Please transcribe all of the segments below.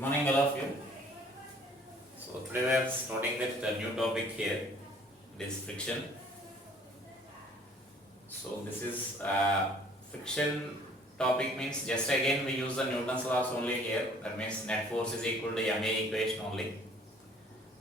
Morning all of you. So today we are starting with a new topic here, this friction. So this is friction topic means just again we use the Newton's laws only here. That means net force is equal to ma equation only.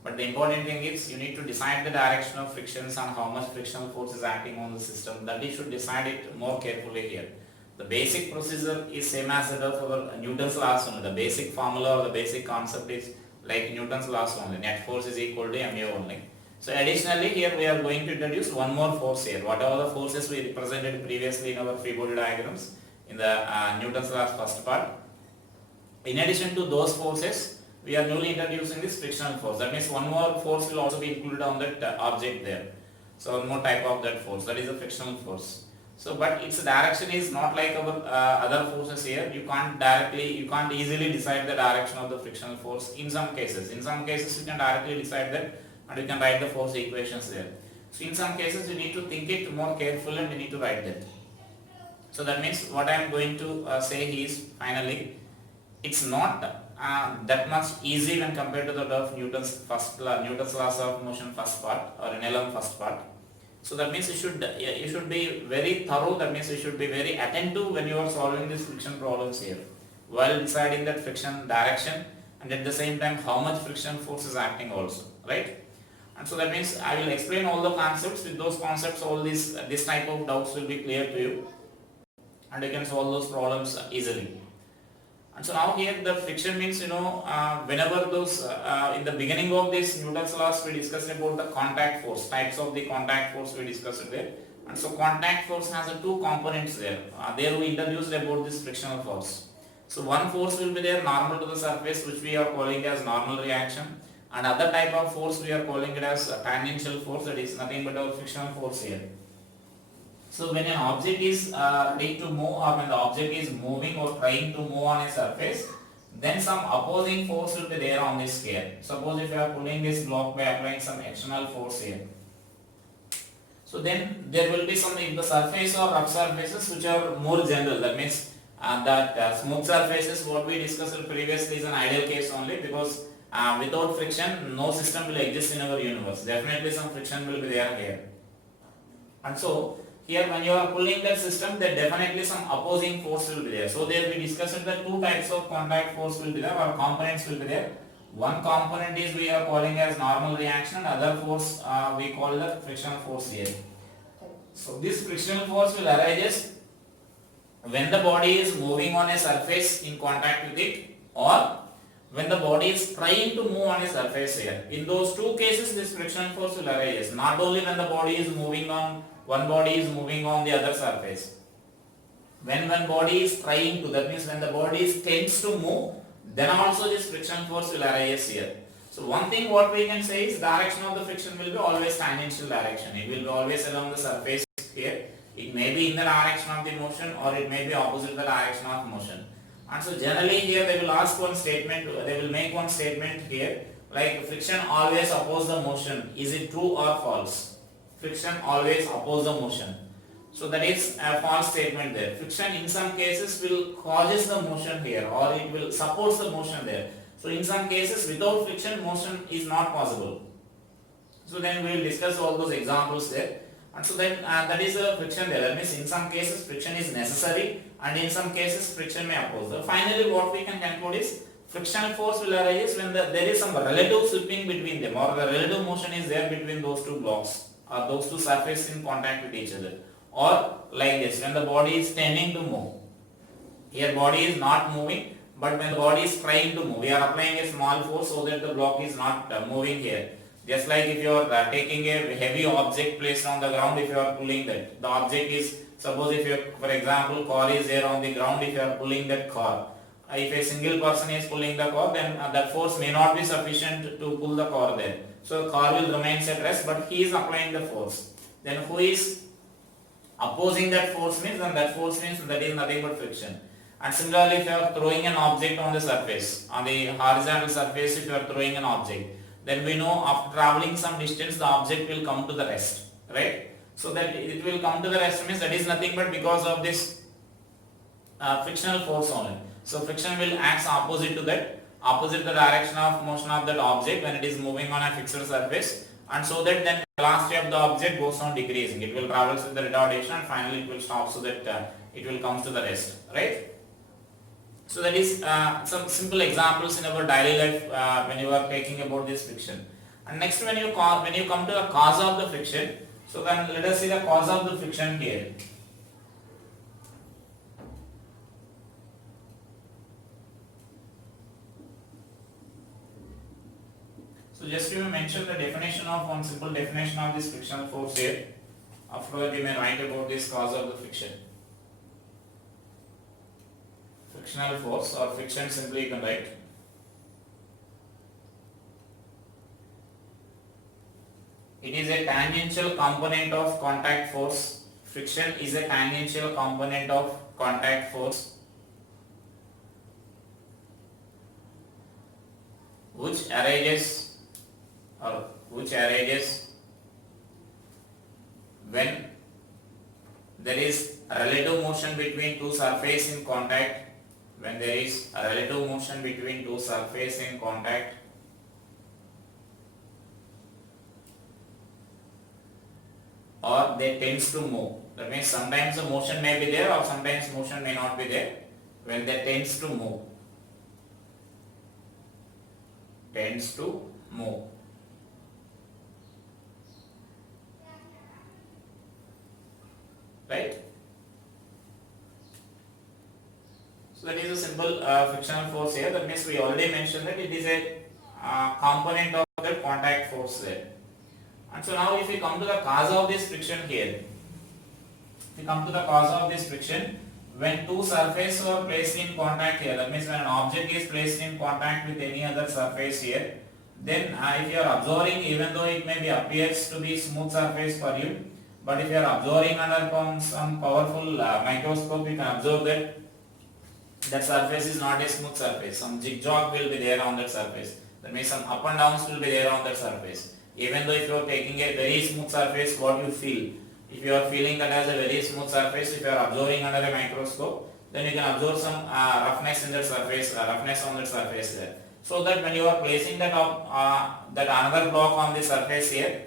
But the important thing is you need to decide the direction of frictions and how much frictional force is acting on the system. That you should decide it more carefully here. The basic procedure is same as that of our Newton's laws only. The basic formula or the basic concept is like Newton's laws only. Net force is equal to ma only. So additionally here we are going to introduce one more force here. Whatever the forces we represented previously in our free body diagrams in the Newton's laws first part. In addition to those forces, we are newly introducing this frictional force. That means one more force will also be included on that object there. So one more type of that force, that is a frictional force. So but its direction is not like our other forces here. You can't easily decide the direction of the frictional force in some cases. In some cases you can directly decide that and you can write the force equations there. So in some cases you need to think it more carefully and you need to write that. So that means what I am going to say is finally it's not that much easy when compared to the Newton's laws of motion first part or NLM first part. So that means you should be very thorough. That means you should be very attentive when you are solving these friction problems here, while deciding that friction direction and at the same time how much friction force is acting also, right? And so that means I will explain all the concepts. With those concepts, all this type of doubts will be clear to you, and you can solve those problems easily. And so now here the friction means whenever those in the beginning of this Newton's laws we discussed about the contact force, types of the contact force we discussed there. And so contact force has two components there. There we introduced about this frictional force. So one force will be there normal to the surface, which we are calling as normal reaction, and other type of force we are calling it as tangential force, that is nothing but our frictional force here. So when an object is ready to move, or when the object is moving or trying to move on a surface, then some opposing force will be there on this scale. Suppose if you are pulling this block by applying some external force here. So then there will be some, if the surface or rough surfaces which are more general, that means smooth surfaces, what we discussed previously, is an ideal case only, because without friction no system will exist in our universe. Definitely some friction will be there here. And so here when you are pulling that system, there definitely some opposing force will be there. So there we discussed that two types of contact force will be there, or components will be there. One component is we are calling as normal reaction, and other force we call the frictional force here. So this frictional force will arise when the body is moving on a surface in contact with it, or when the body is trying to move on a surface here. In those two cases this frictional force will arise, not only when the body is moving on, one body is moving on the other surface. When one body is trying to, that means when the body tends to move, then also this friction force will arise here. So one thing what we can say is direction of the friction will be always tangential direction. It will be always along the surface here. It may be in the direction of the motion, or it may be opposite the direction of motion. And so generally here they will ask one statement, they will make one statement here, like friction always oppose the motion. Is it true or false? Friction always oppose the motion. So that is a false statement there. Friction in some cases will causes the motion here, or it will supports the motion there. So in some cases without friction motion is not possible. So then we will discuss all those examples there. And so then that is a friction there. That means in some cases friction is necessary, and in some cases friction may oppose. So finally what we can conclude is frictional force will arise when there is some relative slipping between them, or the relative motion is there between those two blocks, or those two surfaces in contact with each other. Or like this, when the body is tending to move. Here body is not moving, but when the body is trying to move, we are applying a small force so that the block is not moving here. Just like if you are taking a heavy object placed on the ground, if you are pulling that, the object is, suppose if you, for example, car is there on the ground, if you are pulling that car, if a single person is pulling the car, then that force may not be sufficient to pull the car there. So the car will remain at rest, but he is applying the force. Then who is opposing that force means, then that force means that is nothing but friction. And similarly, if you are throwing an object on the surface, on the horizontal surface, if you are throwing an object, then we know after traveling some distance the object will come to the rest, right? So that it will come to the rest means that is nothing but because of this frictional force only. So friction will act opposite to that. opposite the direction of motion of that object when it is moving on a fixed surface, and so that then velocity of the object goes on decreasing. It will travel with the retardation and finally it will stop so that it will come to the rest, right? So that is some simple examples in our daily life when you are taking about this friction. And next, when you come to the cause of the friction, so then let us see the cause of the friction here. So just you may mention the definition of one simple definition of this frictional force here. After that you may write about this cause of the friction. Frictional force or friction, simply you can write. It is a tangential component of contact force. Friction is a tangential component of contact force which arises when there is a relative motion between two surfaces in contact. When there is a relative motion between two surfaces in contact, or they tends to move. That means sometimes the motion may be there or sometimes motion may not be there. When they tends to move. Tends to move. Right? So that is a simple frictional force here. That means we already mentioned that it is a component of the contact force there. And so now if we come to the cause of this friction here, when two surfaces are placed in contact here, that means when an object is placed in contact with any other surface here, then if you are observing, even though it may be appears to be smooth surface for you, but if you are observing under some powerful microscope, you can observe that surface is not a smooth surface. Some zigzag will be there on that surface. That means some up and downs will be there on that surface. Even though if you are taking a very smooth surface, what you feel? If you are feeling that as a very smooth surface, if you are observing under a microscope, then you can observe some roughness in that surface, roughness on that surface there. So that when you are placing that another block on the surface here,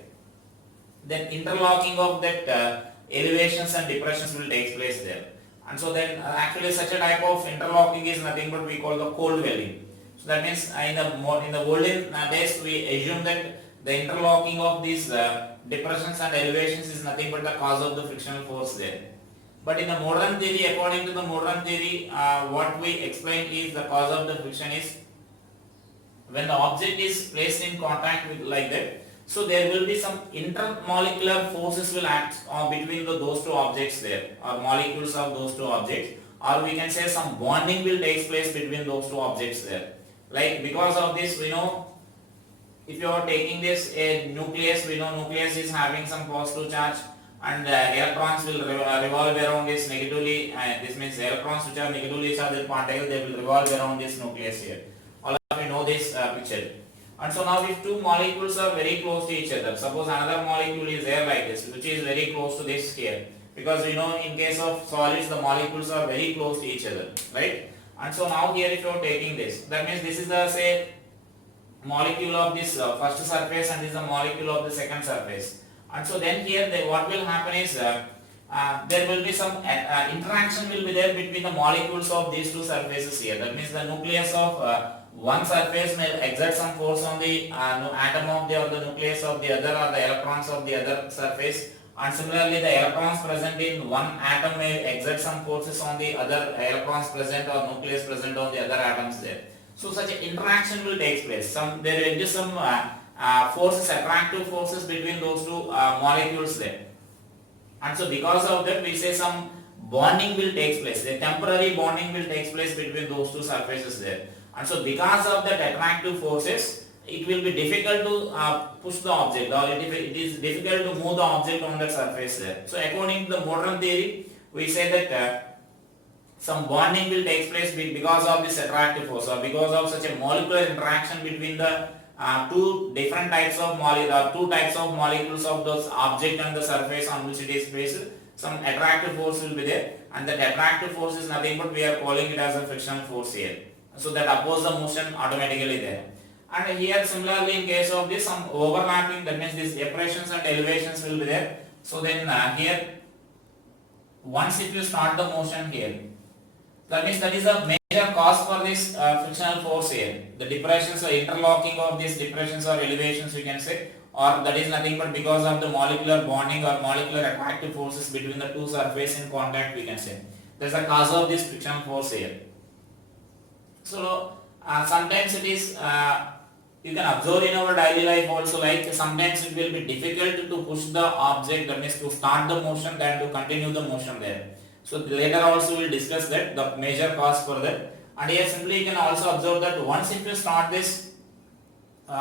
then interlocking of that elevations and depressions will take place there. And so then actually such a type of interlocking is nothing but we call the cold welling. So that means in the olden days we assume that the interlocking of these depressions and elevations is nothing but the cause of the frictional force there. But in the modern theory, according to the modern theory, what we explain is the cause of the friction is when the object is placed in contact with like that. So there will be some intermolecular forces will act between those two objects there, or molecules of those two objects, or we can say some bonding will take place between those two objects there. Like because of this, we know if you are taking this a nucleus, we know nucleus is having some positive charge, and electrons will revolve around this negatively. This means electrons which are negatively charged particles, they will revolve around this nucleus here. All of you know this picture. And so now if two molecules are very close to each other, suppose another molecule is there like this, which is very close to this here, because we know in case of solids the molecules are very close to each other, right? And so now here if you are taking this, that means this is the say molecule of this first surface and this is the molecule of the second surface. And so then here what will happen is there will be some interaction will be there between the molecules of these two surfaces here. That means the nucleus of one surface may exert some force on the atom of the or the nucleus of the other, or the electrons of the other surface, and similarly the electrons present in one atom may exert some forces on the other electrons present or nucleus present on the other atoms there. So such an interaction will take place. There will be some forces, attractive forces between those two molecules there. And so because of that we say some bonding will take place. The temporary bonding will take place between those two surfaces there. And so because of that attractive forces, it will be difficult to push the object, or it is difficult to move the object on that surface there. So according to the modern theory, we say that some bonding will take place because of this attractive force, or because of such a molecular interaction between the two different types of molecules of those object and the surface on which it is placed. Some attractive force will be there, and that attractive force is nothing but we are calling it as a frictional force here. so that oppose the motion automatically there. And here similarly in case of this some overlapping, that means these depressions and elevations will be there. So then here once if you start the motion here, that means that is a major cause for this frictional force here. The depressions or interlocking of these depressions or elevations we can say, or that is nothing but because of the molecular bonding or molecular attractive forces between the two surfaces in contact we can say. That is the cause of this frictional force here. So sometimes it is you can observe in our daily life also, like sometimes it will be difficult to push the object, that means to start the motion than to continue the motion there. So later also we will discuss that, the major cause for that. And here simply you can also observe that once if you start this,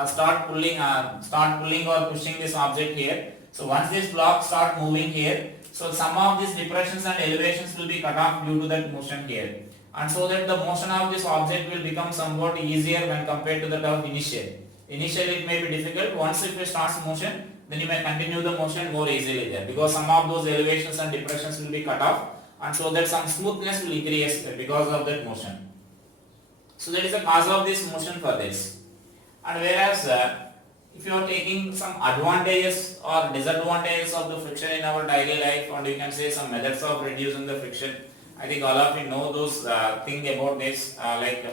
start pulling or pushing this object here. So once this block start moving here, so some of these depressions and elevations will be cut off due to that motion here. And so that the motion of this object will become somewhat easier when compared to that of initial. Initially it may be difficult. Once if it starts motion, then you may continue the motion more easily there, because some of those elevations and depressions will be cut off, and so that some smoothness will increase because of that motion. So that is the cause of this motion for this. And whereas if you are taking some advantages or disadvantages of the friction in our daily life, and you can say some methods of reducing the friction, I think all of you know those things about this, like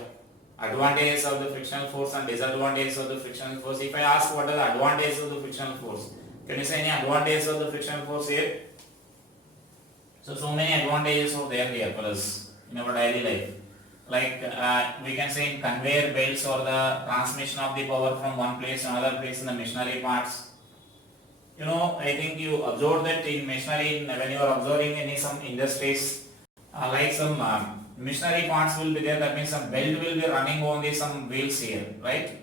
advantages of the frictional force and disadvantages of the frictional force. If I ask what are the advantages of the frictional force, can you say any advantages of the frictional force here? So many advantages are there here for us in our daily life. Like we can say in conveyor belts or the transmission of the power from one place to another place in the machinery parts. You know, I think you observed that in machinery, when you are observing any some industries, like some machinery parts will be there, that means some belt will be running on the some wheels here, right?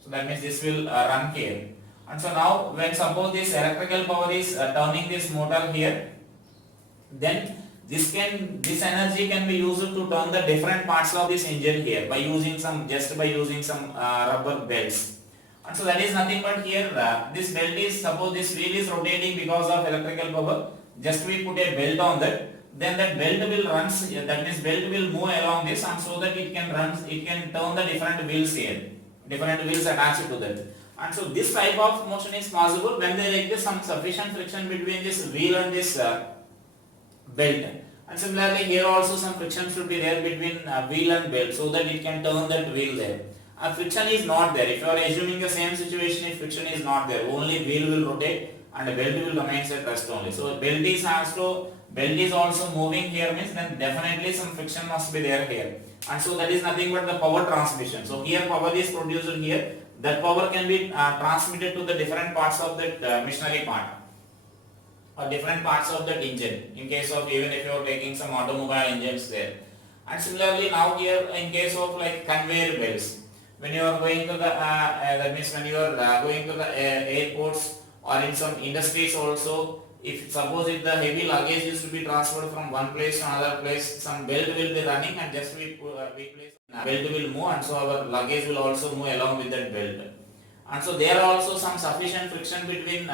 So that means this will run here. And so now when suppose this electrical power is turning this motor here, then this energy can be used to turn the different parts of this engine here by using some rubber belts. And so that is nothing but here this belt is, suppose this wheel is rotating because of electrical power, just we put a belt on that, then that belt will run, that means belt will move along this, and so that it can turn the different wheels here, different wheels attached to that. And so this type of motion is possible when there exists some sufficient friction between this wheel and this belt. And similarly here also some friction should be there between wheel and belt, so that it can turn that wheel there. And friction is not there. If you are assuming the same situation, if friction is not there, only wheel will rotate and the belt will remain at rest only. So belt is also moving here, means then definitely some friction must be there here. And so that is nothing but the power transmission. So here power is produced here. That power can be transmitted to the different parts of that machinery part or different parts of that engine, in case of even if you are taking some automobile engines there. And similarly now here in case of like conveyor belts, when you are going to the that means when you are going to the airports or in some industries also, if suppose if the heavy luggage is to be transferred from one place to another place, some belt will be running, and just we place belt will move, and so our luggage will also move along with that belt. And so there are also some sufficient friction between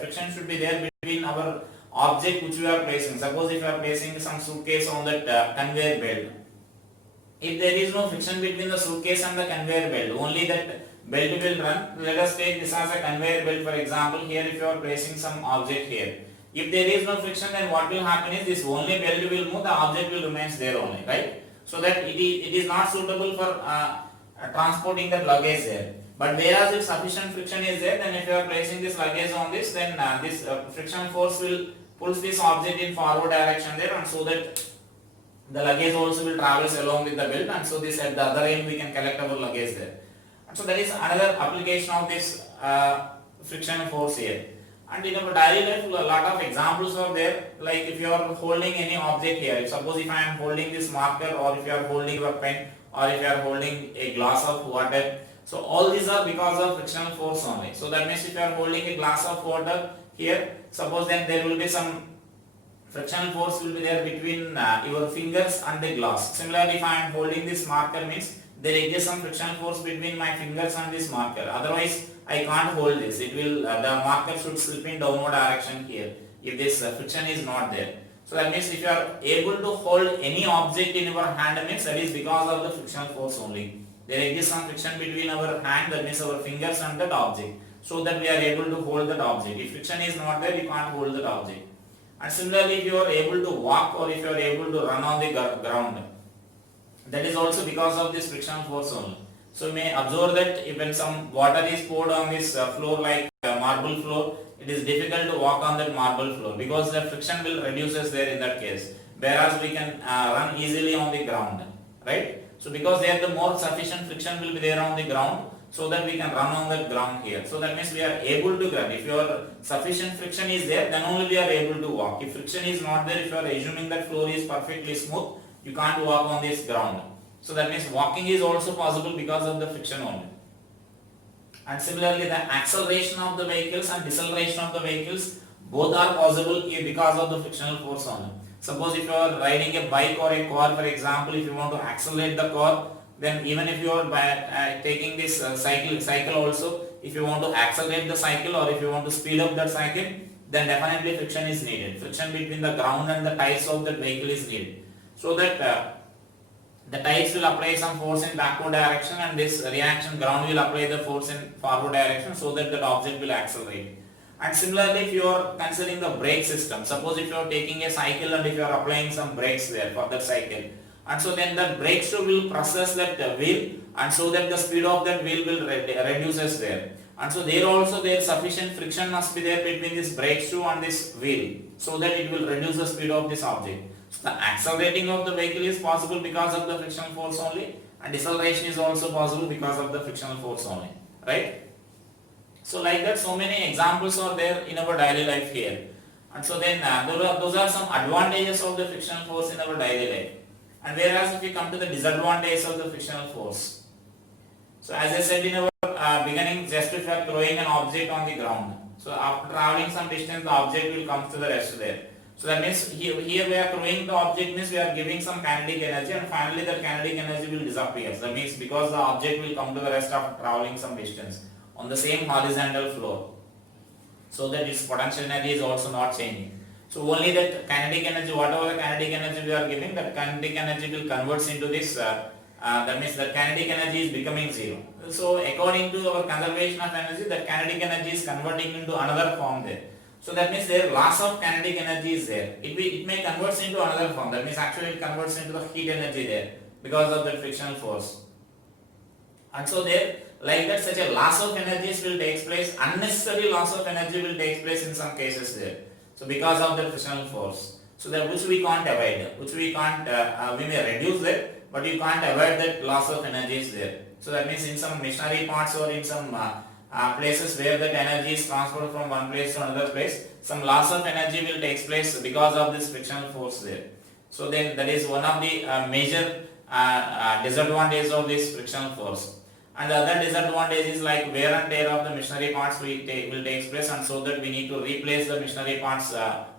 friction should be there between our object which we are placing. Suppose if you are placing some suitcase on that conveyor belt, if there is no friction between the suitcase and the conveyor belt, only that belt will run. Let us take this as a conveyor belt for example. Here if you are placing some object here, if there is no friction, then what will happen is this only belt will move, the object will remain there only, right? So that it is not suitable for transporting the luggage there. But whereas if sufficient friction is there, then if you are placing this luggage on this, then this friction force will pull this object in forward direction there, and so that the luggage also will travel along with the belt, and so this at the other end we can collect our luggage there. And so that is another application of this friction force here. And in our daily life, a lot of examples are there. Like if you are holding any object here, suppose if I am holding this marker, or if you are holding a pen, or if you are holding a glass of water, so all these are because of frictional force only. So that means if you are holding a glass of water here, suppose then there will be some frictional force will be there between your fingers and the glass. Similarly, if I am holding this marker, means there exists some frictional force between my fingers and this marker. Otherwise, I can't hold this. It will the marker should slip in downward direction here if this friction is not there. So So that means if you are able to hold any object in your hand means that is because of the frictional force only. There exists some friction between our hand, that means our fingers, and that object, so that we are able to hold that object. If friction is not there, you can't hold that object. And similarly, if you are able to walk or if you are able to run on the ground, that is also because of this frictional force only. So you may observe that if when some water is poured on this floor like marble floor, it is difficult to walk on that marble floor because the friction will reduces there in that case. Whereas we can run easily on the ground, right? So because there the more sufficient friction will be there on the ground, so that we can run on that ground here. So that means we are able to grab. If your sufficient friction is there, then only we are able to walk. If friction is not there, if you are assuming that floor is perfectly smooth, you can't walk on this ground. So that means walking is also possible because of the friction only. And similarly, the acceleration of the vehicles and deceleration of the vehicles both are possible because of the frictional force only. Suppose if you are riding a bike or a car, for example, if you want to accelerate the car, then even if you are taking this cycle also, if you want to accelerate the cycle or if you want to speed up that cycle, then definitely friction is needed. Friction between the ground and the tires of that vehicle is needed, so that the tires will apply some force in backward direction, and this reaction ground will apply the force in forward direction, so that object will accelerate. And similarly, if you are considering the brake system, suppose if you are taking a cycle and if you are applying some brakes there for that cycle, and so then the brake shoe will process that wheel, and so that the speed of that wheel will reduces there. And so there also there sufficient friction must be there between this brake shoe and this wheel, so that it will reduce the speed of this object. So the accelerating of the vehicle is possible because of the frictional force only, and deceleration is also possible because of the frictional force only, right? So like that, so many examples are there in our daily life here. And so then those are some advantages of the frictional force in our daily life. And whereas if we come to the disadvantages of the frictional force, so as I said in our beginning, just if you are throwing an object on the ground, so after traveling some distance, the object will come to the rest there. So that means here we are throwing the object, means we are giving some kinetic energy, and finally the kinetic energy will disappear. So that means because the object will come to the rest after traveling some distance on the same horizontal floor, so that its potential energy is also not changing. So only that kinetic energy, whatever the kinetic energy we are giving, that kinetic energy will convert into this, that means the kinetic energy is becoming zero. So according to our conservation of energy, the kinetic energy is converting into another form there. So that means there loss of kinetic energy is there. It may convert into another form, that means actually it converts into the heat energy there because of the frictional force. And so there, like that, such a loss of energies will take place, unnecessary loss of energy will take place in some cases there. So because of the frictional force, so that which we can't avoid, which we can't, we may reduce it, but you can't avoid that loss of energies there. So that means in some machinery parts or in some places where that energy is transferred from one place to another place, some loss of energy will take place because of this frictional force there. So then that is one of the major disadvantages of this frictional force. And the other disadvantage is like wear and tear of the machinery parts will take place, and so that we need to replace the machinery parts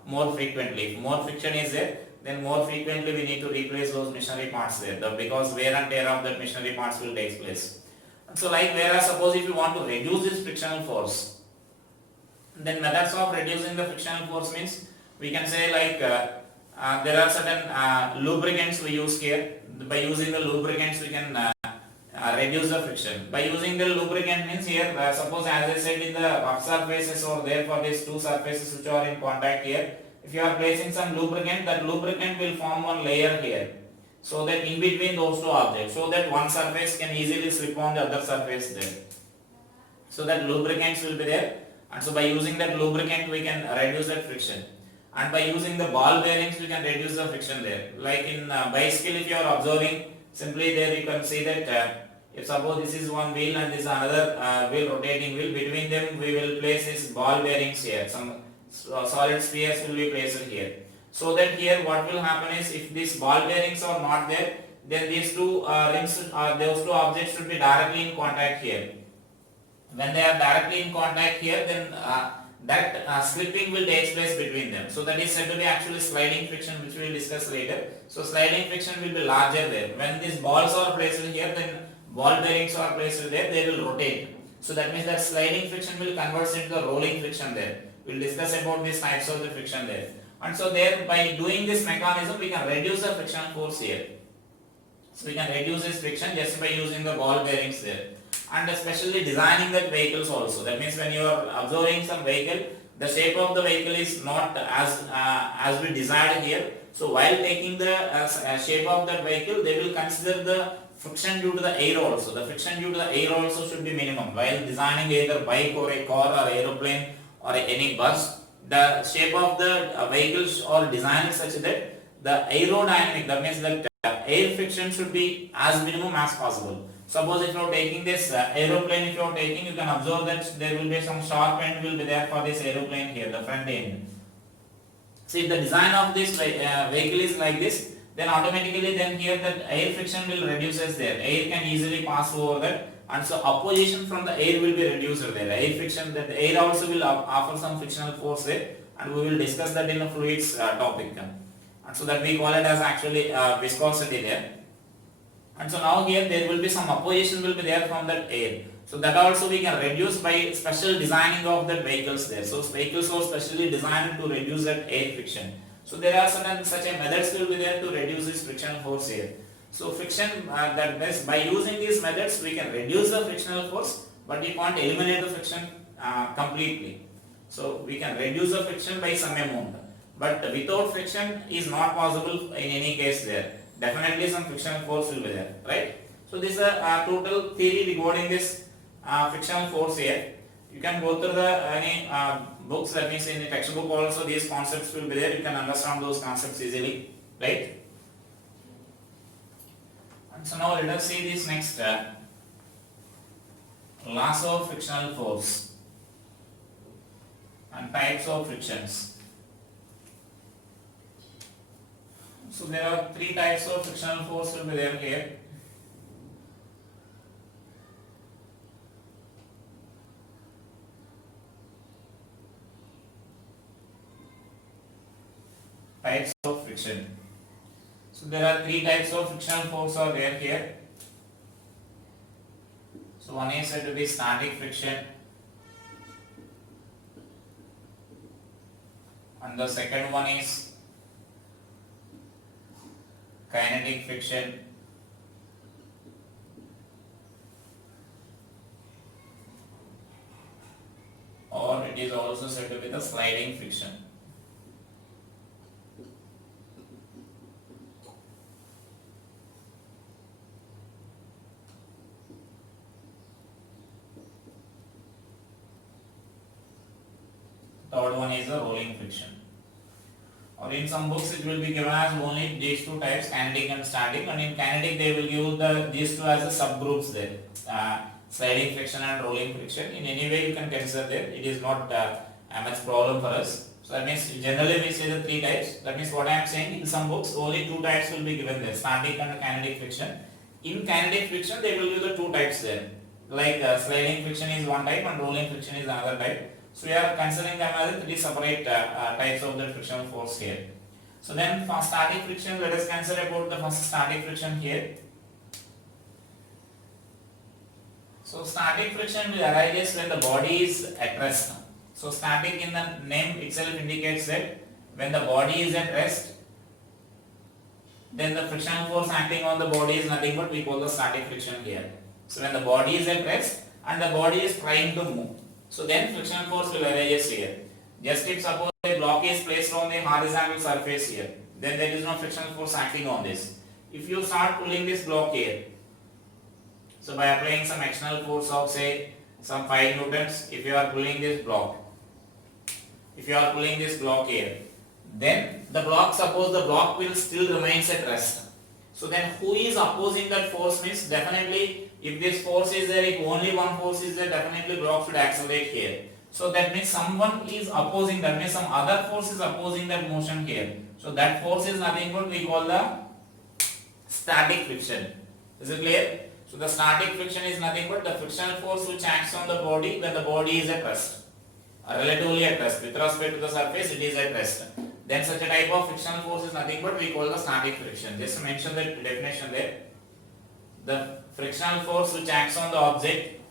more frequently. If more friction is there, then more frequently we need to replace those machinery parts there, because wear and tear of the machinery parts will take place. And so like whereas suppose if you want to reduce this frictional force, then methods of reducing the frictional force means we can say like there are certain lubricants we use here. By using the lubricants we can reduce the friction. By using the lubricant means here, suppose as I said in the rough surfaces or there for these two surfaces which are in contact here, if you are placing some lubricant, that lubricant will form one layer here, so that in between those two objects, so that one surface can easily slip on the other surface there. So that lubricants will be there, and so by using that lubricant we can reduce that friction. And by using the ball bearings we can reduce the friction there. Like in bicycle, if you are observing, simply there you can see that if suppose this is one wheel and this is another wheel, rotating wheel, between them we will place this ball bearings here, some solid spheres will be placed here, so that here what will happen is if these ball bearings are not there, then these two rings, those two objects should be directly in contact here. When they are directly in contact here, then that slipping will take place between them. So that is said to be actually sliding friction, which we will discuss later. So sliding friction will be larger there. When these balls are placed here, then ball bearings are placed there, they will rotate. So that means that sliding friction will convert into the rolling friction there. We will discuss about these types of the friction there. And so there, by doing this mechanism, we can reduce the frictional force here. So we can reduce this friction just by using the ball bearings there. And especially designing the vehicles also. That means when you are observing some vehicle, the shape of the vehicle is not as we desired here. So while taking the shape of that vehicle, they will consider the friction due to the air also. The friction due to the air also should be minimum. While designing either bike or a car or aeroplane or any bus, the shape of the vehicles are designed such that the aerodynamic, that means that air friction should be as minimum as possible. Suppose if you are taking this aeroplane, if you are taking, you can observe that there will be some sharp end will be there for this aeroplane here, the front end. See, if the design of this vehicle is like this, then automatically then here the air friction will reduces there. Air can easily pass over that, and so opposition from the air will be reduced there. Air friction, that the air also will offer some frictional force there, and we will discuss that in the fluids topic. And so that we call it as actually viscosity there. And so now here there will be some opposition will be there from that air. So that also we can reduce by special designing of the vehicles there. So vehicles are specially designed to reduce that air friction. So there are certain such a methods will be there to reduce this friction force here. So friction that best by using these methods we can reduce the frictional force, but we can't eliminate the friction completely. So we can reduce the friction by some amount, but without friction is not possible in any case there. Definitely some frictional force will be there, right? So this is a total theory regarding this frictional force here. You can go through the any books, that means in the textbook also these concepts will be there. You can understand those concepts easily, right? And so now let us see this next laws of frictional force and types of frictions. So there are three types of frictional force will be there here. Types of friction. So there are three types of frictional force are there here. So one is said to be static friction, and the second one is kinetic friction, or it is also said to be the sliding friction. Third one is the rolling friction. Or in some books it will be given as only these two types, kinetic and static, and in kinetic they will give these two as the subgroups there, sliding friction and rolling friction. In any way you can consider that, it is not a much problem for us. So that means generally we say the three types. That means what I am saying, in some books only two types will be given there, static and kinetic friction. In kinetic friction they will give the two types there, like sliding friction is one type and rolling friction is another type. So we are considering them as three separate types of the frictional force here. So then for static friction, let us consider about the first static friction here. So static friction will arise when the body is at rest. So static in the name itself indicates that when the body is at rest, then the frictional force acting on the body is nothing but we call the static friction here. So when the body is at rest and the body is trying to move, so then frictional force will arise here. Just if suppose a block is placed on the horizontal surface here, then there is no frictional force acting on this. If you start pulling this block here, so by applying some external force of say some 5 newtons, if you are pulling this block, here, then the block, suppose the block will still remains at rest. So then who is opposing that force means definitely if this force is there, if only one force is there, definitely block should accelerate here. So that means someone is opposing, that means some other force is opposing that motion here. So that force is nothing but we call the static friction. Is it clear? So the static friction is nothing but the frictional force which acts on the body when the body is at rest, relatively at rest. With respect to the surface, it is at rest. Then such a type of frictional force is nothing but we call the static friction. Just mention the definition there. The frictional force which acts on the object,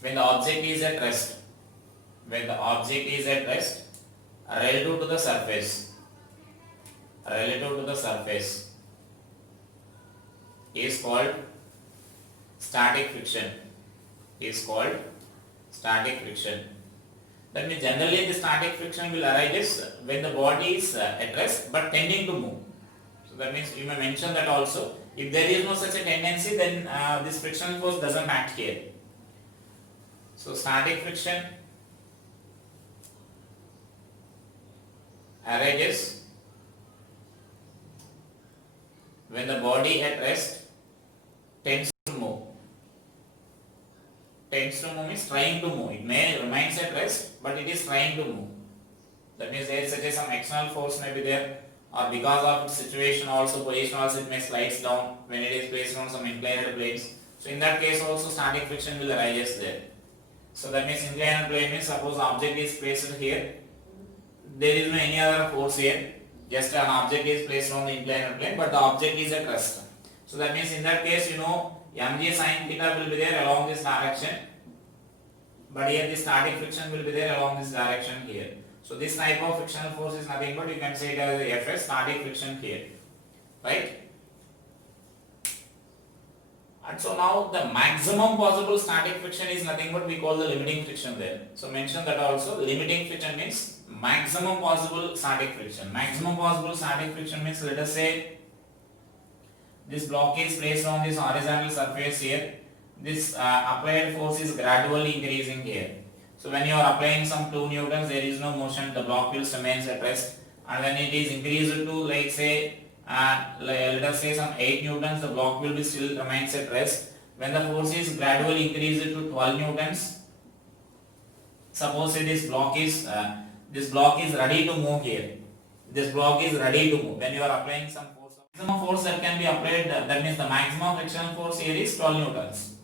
when the object is at rest, when the object is at rest, relative to the surface, relative to the surface is called static friction, is called static friction. That means generally the static friction will arise when the body is at rest but tending to move. So that means you may mention that also. If there is no such a tendency, then this frictional force doesn't act here. So static friction arises when the body at rest tends to move. Tends to move means trying to move. It may remains at rest, but it is trying to move. That means there is such a some external force may be there, or because of its situation also, position also, it may slides down when it is placed on some inclined planes. So in that case also static friction will arise there. So that means inclined plane means suppose object is placed here, there is no any other force here, just an object is placed on the inclined plane, but the object is at rest. So that means in that case, mg sin theta will be there along this direction, but here the static friction will be there along this direction here. So this type of frictional force is nothing but you can say it as Fs, static friction here, right? And so now the maximum possible static friction is nothing but we call the limiting friction there. So mention that also. Limiting friction means maximum possible static friction. Maximum possible static friction means, let us say this block is placed on this horizontal surface here. This applied force is gradually increasing here. So when you are applying some 2 newtons, there is no motion, the block will remain at rest. And when it is increased to like say let us say some 8 newtons, the block will be still remains at rest. When the force is gradually increased to 12 newtons, suppose say this block is ready to move here. This block is ready to move. When you are applying some force, maximum force that can be applied, that means the maximum frictional force here is 12 newtons,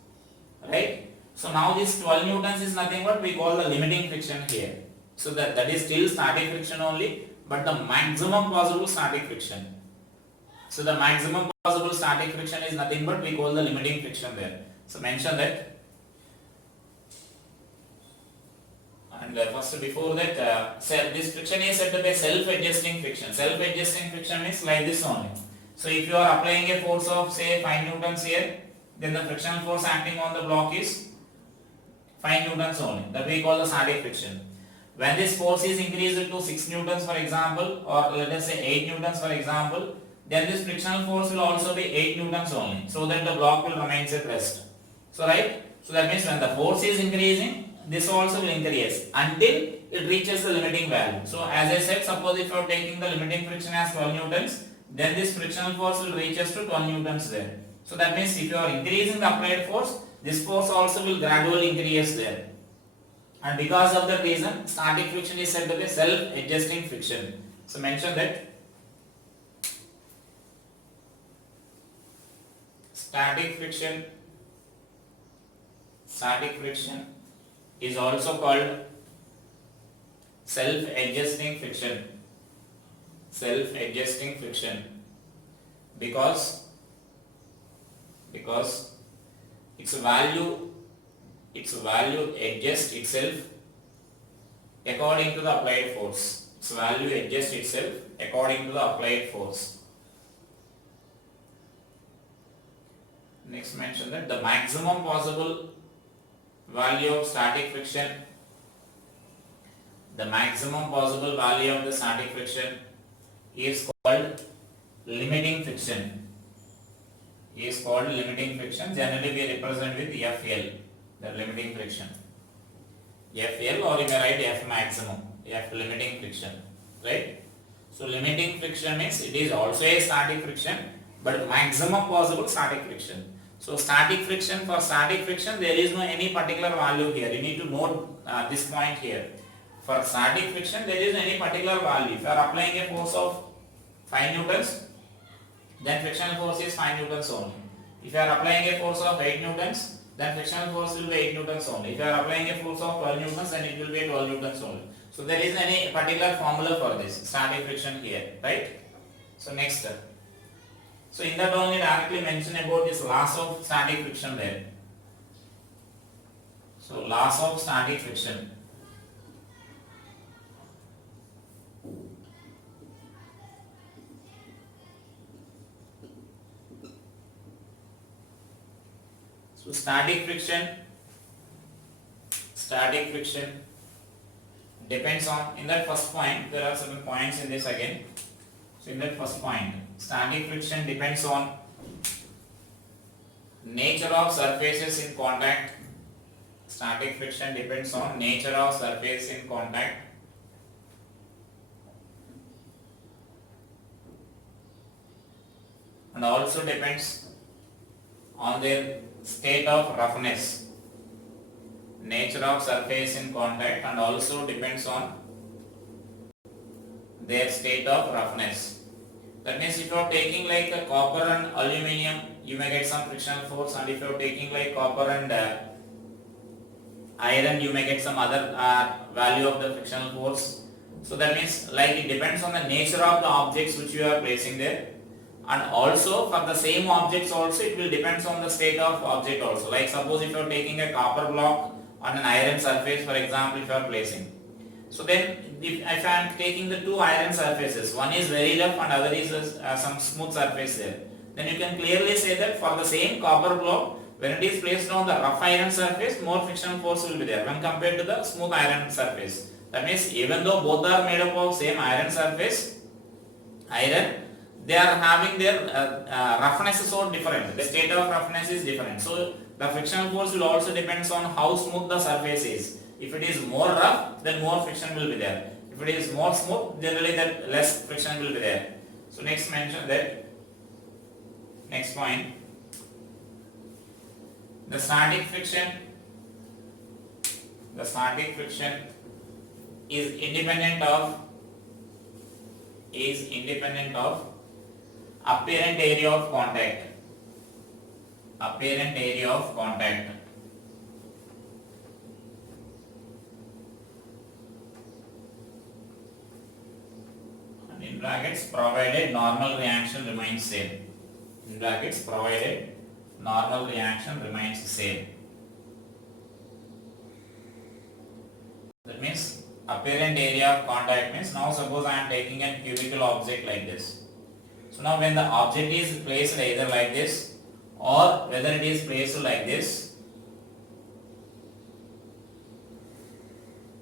right? So now this 12 newtons is nothing but we call the limiting friction here. So that is still static friction only, but the maximum possible static friction. So the maximum possible static friction is nothing but we call the limiting friction there. So mention that. And first before that, this friction is said to be self-adjusting friction. Self-adjusting friction means like this only. So if you are applying a force of say 5 newtons here, then the frictional force acting on the block is 5 newtons only. That we call the static friction. When this force is increased to 6 newtons for example, or let us say 8 newtons for example, then this frictional force will also be 8 newtons only, so that the block will remain at rest. So right, so that means when the force is increasing, this also will increase until it reaches the limiting value. So as I said, suppose if you are taking the limiting friction as 12 newtons, then this frictional force will reach us to 12 newtons there. So that means if you are increasing the applied force, this force also will gradually increase there. And because of that reason, static friction is said to be self-adjusting friction. So mention that static friction is also called self-adjusting friction. Self-adjusting friction because its value adjusts itself according to the applied force. Its value adjusts itself according to the applied force. Next mention that the maximum possible value of static friction, the maximum possible value of the static friction is called limiting friction. Is called limiting friction. Generally we represent with FL, the limiting friction. FL, or you may write F maximum, F limiting friction, right? So limiting friction means it is also a static friction, but maximum possible static friction. So static friction, for static friction there is no any particular value here. You need to note this point here. For static friction there is no any particular value. If you are applying a force of 5 newtons, then frictional force is 5 newtons only. If you are applying a force of 8 newtons, then frictional force will be 8 newtons only. If you are applying a force of 12 newtons, then it will be 12 newtons only. So there is any particular formula for this static friction here, right? So next step. So in that only directly mention about this laws of static friction there. So laws of static friction. So static friction depends on, in that first point, there are certain points in this again. So in that first point, static friction depends on nature of surfaces in contact. Static friction depends on nature of surface in contact. And also depends on their state of roughness. Nature of surface in contact, and also depends on their state of roughness. That means if you are taking like a copper and aluminium, you may get some frictional force, and if you are taking like copper and iron, you may get some other value of the frictional force. So that means like it depends on the nature of the objects which you are placing there, and also for the same objects also it will depends on the state of object also. Like suppose if you are taking a copper block on an iron surface, for example, if you are placing, so then if I am taking the two iron surfaces, one is very rough and other is some smooth surface there, then you can clearly say that for the same copper block, when it is placed on the rough iron surface, more frictional force will be there when compared to the smooth iron surface. That means even though both are made up of same iron surface, iron, they are having their roughness is so different. The state of roughness is different. So the frictional force will also depends on how smooth the surface is. If it is more rough, then more friction will be there. If it is more smooth, generally that less friction will be there. So next mention that, next point, the static friction is independent of apparent area of contact. Apparent area of contact. And in brackets, provided normal reaction remains same. In brackets, provided normal reaction remains same. That means apparent area of contact means, now suppose I am taking a cubical object like this. So now when the object is placed either like this or whether it is placed like this,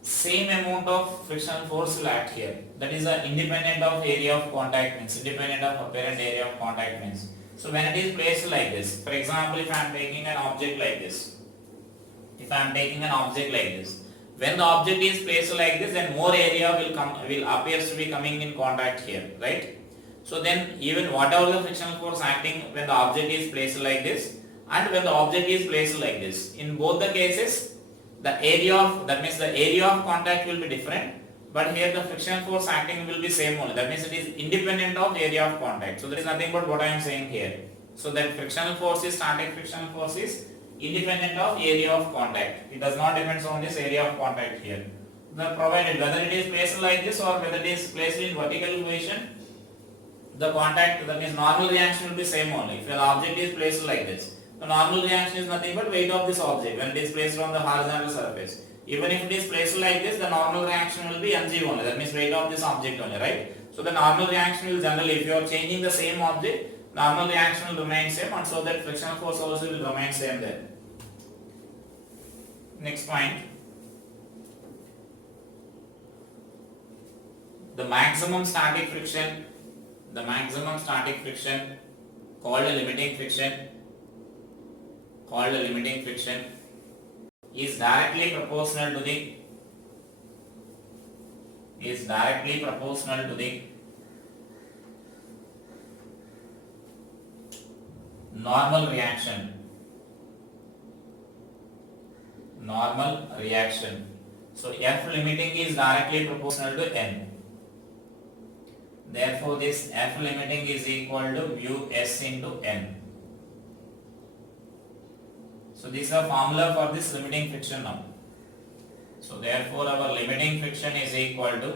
same amount of frictional force will act here. That is independent of area of contact means, independent of apparent area of contact means. So when it is placed like this, for example, if I am taking an object like this, when the object is placed like this, then more area will appears to be coming in contact here, right? So then even whatever the frictional force acting when the object is placed like this and when the object is placed like this, in both the cases the area of, that means the area of contact will be different, but here the frictional force acting will be same only. That means it is independent of area of contact. So there is nothing but what I am saying here. So that frictional force is, static frictional force is independent of area of contact. It does not depend on this area of contact here. The provided whether it is placed like this or whether it is placed in vertical position, the contact, that means normal reaction will be same only. If the object is placed like this, the normal reaction is nothing but weight of this object when it is placed on the horizontal surface. Even if it is placed like this, the normal reaction will be mg only. That means weight of this object only, right? So the normal reaction will generally, if you are changing the same object, normal reaction will remain same, and so that frictional force also will remain same there. Next point, the maximum static friction called a limiting friction is directly proportional to the normal reaction. So F limiting is directly proportional to N. Therefore this F limiting is equal to mu S into N. So this is a formula for this limiting friction now. So therefore our limiting friction is equal to,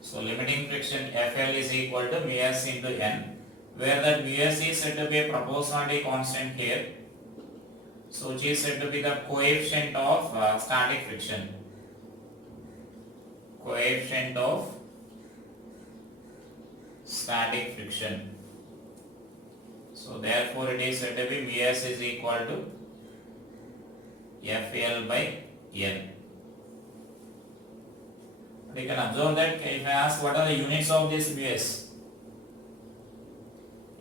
so limiting friction FL is equal to mu S into N, where that mu S is said to be a proportionality constant here. So which is said to be the coefficient of static friction. Coefficient of static friction. So therefore it is said to be mu s is equal to FL by L. We can observe that if I ask what are the units of this mu s,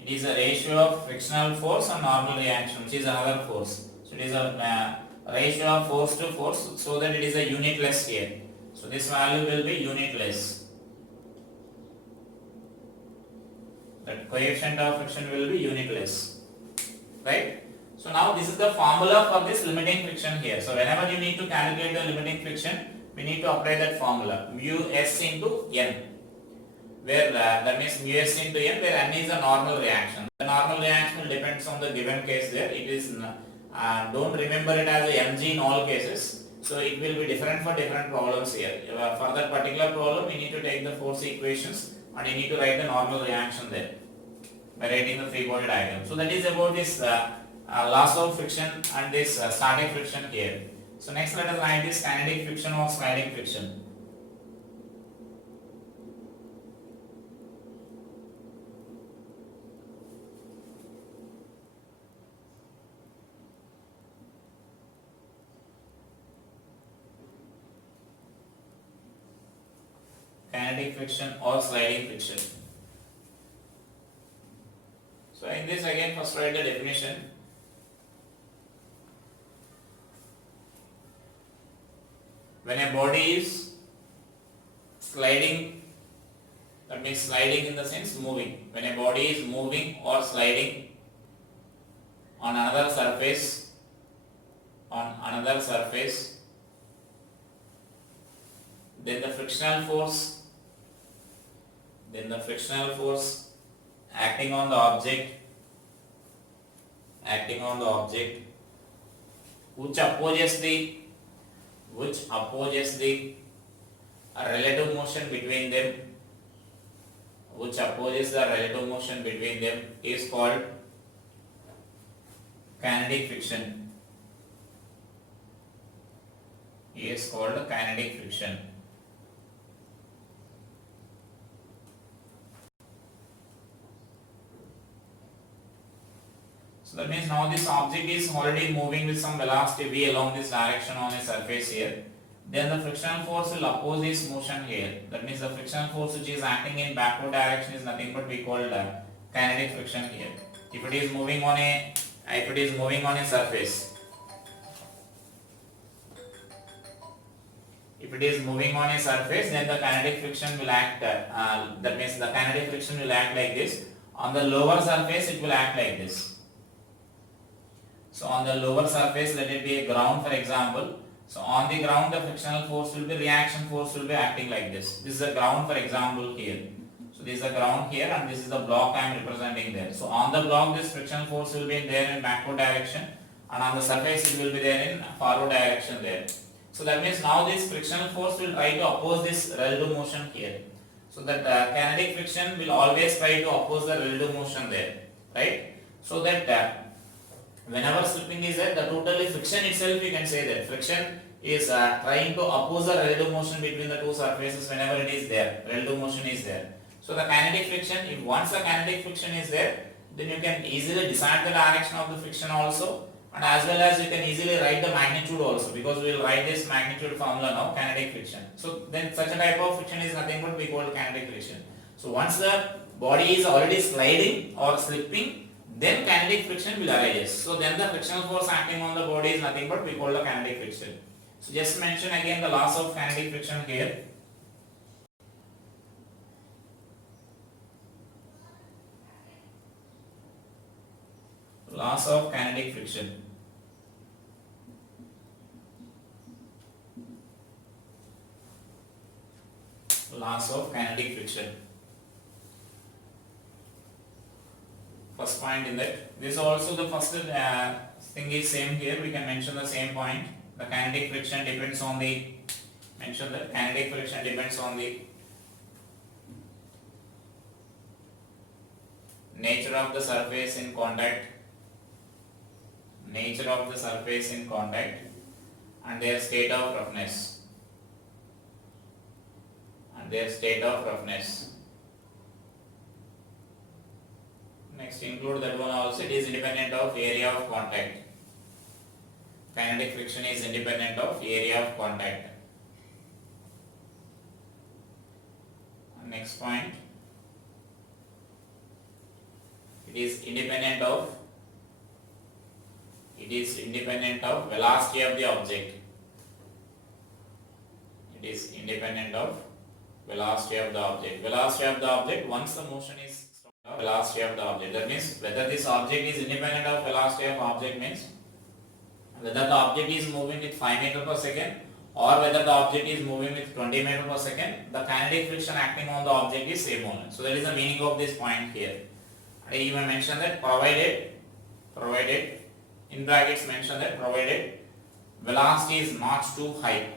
it is a ratio of frictional force and normal reaction, which is another force. So it is a ratio of force to force, so that it is a unitless here. So this value will be unitless. That coefficient of friction will be unitless, right? So now this is the formula for this limiting friction here. So whenever you need to calculate the limiting friction, we need to apply that formula mu s into n, where that means mu s into n, where n is a normal reaction. The normal reaction depends on the given case there. It is don't remember it as a mg in all cases. So it will be different for different problems here. For that particular problem, we need to take the force equations and you need to write the normal reaction there by writing the free body diagram. So that is about this loss of friction and this static friction here. So next let us write this kinetic friction or sliding friction. Kinetic friction or sliding friction. So in this again first write the definition. When a body is sliding, that means sliding in the sense moving. When a body is moving or sliding on another surface, then the frictional force acting on the object which opposes the relative motion between them, is called kinetic friction. So that means now this object is already moving with some velocity v along this direction on a surface here. Then the frictional force will oppose this motion here. That means the frictional force which is acting in backward direction is nothing but we call kinetic friction here. If it is moving on a surface, then the kinetic friction will act. That means the kinetic friction will act like this. On the lower surface, it will act like this. So on the lower surface, let it be a ground for example. So on the ground, the frictional force will be, reaction force will be acting like this. This is the ground for example here. So this is the ground here and this is the block I am representing there. So on the block, this frictional force will be there in backward direction and on the surface it will be there in forward direction there. So that means now this frictional force will try to oppose this relative motion here. So that kinetic friction will always try to oppose the relative motion there, right? So that whenever slipping is there, the totally friction itself, you can say that friction is trying to oppose the relative motion between the two surfaces whenever it is there, relative motion is there. So the kinetic friction, if once the kinetic friction is there, then you can easily decide the direction of the friction also, and as well as you can easily write the magnitude also, because we will write this magnitude formula now, kinetic friction. So then such a type of friction is nothing but we call kinetic friction. So once the body is already sliding or slipping, then kinetic friction will arise. So then the frictional force acting on the body is nothing but we call the kinetic friction. So just mention again the laws of kinetic friction here. Laws of kinetic friction. Laws of kinetic friction. First point in that. This also the first thing is same here. We can mention the same point. The kinetic friction depends on the nature of the surface in contact. nature of the surface in contact and their state of roughness. Next include that one also. It is independent of area of contact. Kinetic friction is independent of area of contact. Next point. It is independent of velocity of the object. Velocity of the object once the motion is velocity of the object. That means whether this object is independent of velocity of object means whether the object is moving with 5 meter per second or whether the object is moving with 20 meter per second, the kinetic friction acting on the object is same only. So that is the meaning of this point here. And you may mention that provided in brackets mention that provided velocity is not too high.